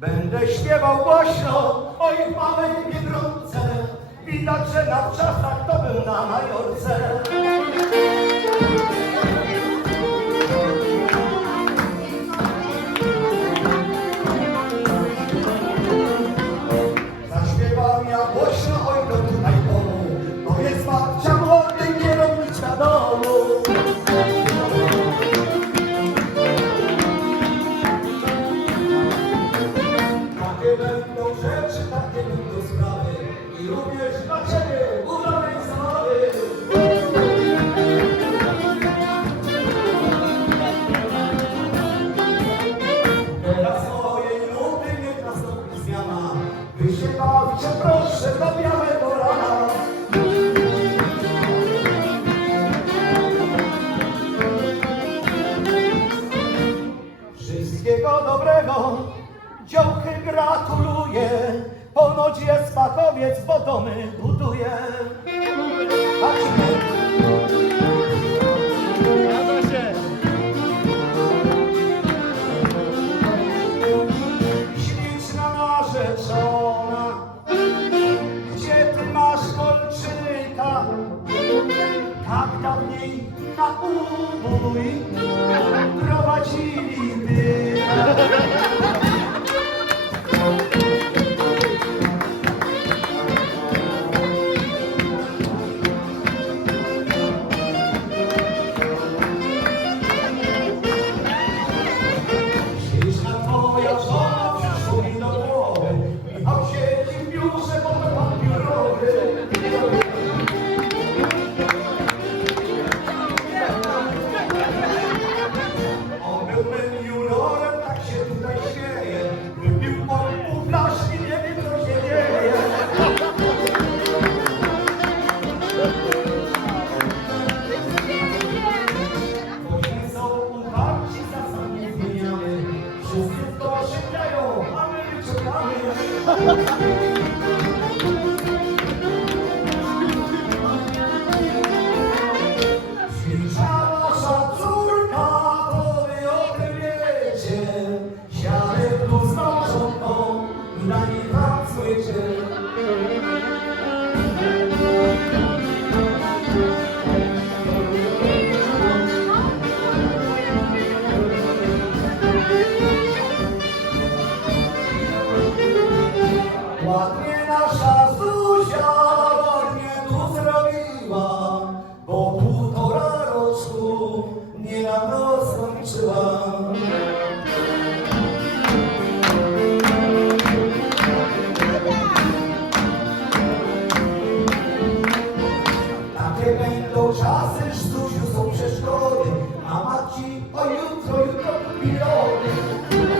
Będę śpiewał głośno o ich małej biedronce. Widać, że na wczasach to był na Majorce. Takie będą rzeczy, takie będą sprawy i również dla Ciebie udanej zabawy. Teraz mojej nuty niech nastąpi zmiana. Wy się bawicie, proszę, do białego rana. Wszystkiego dobrego, gratuluję. Ponoć jest fachowiec, bo domy buduje. Tak dawniej na ubój Nasza Zuzia, ładnie tu zrobiła, bo półtora roku niedawno skończyła. Takie będą czasy, Zuziu są przeszkody, a maci o jutro, jutro pilony.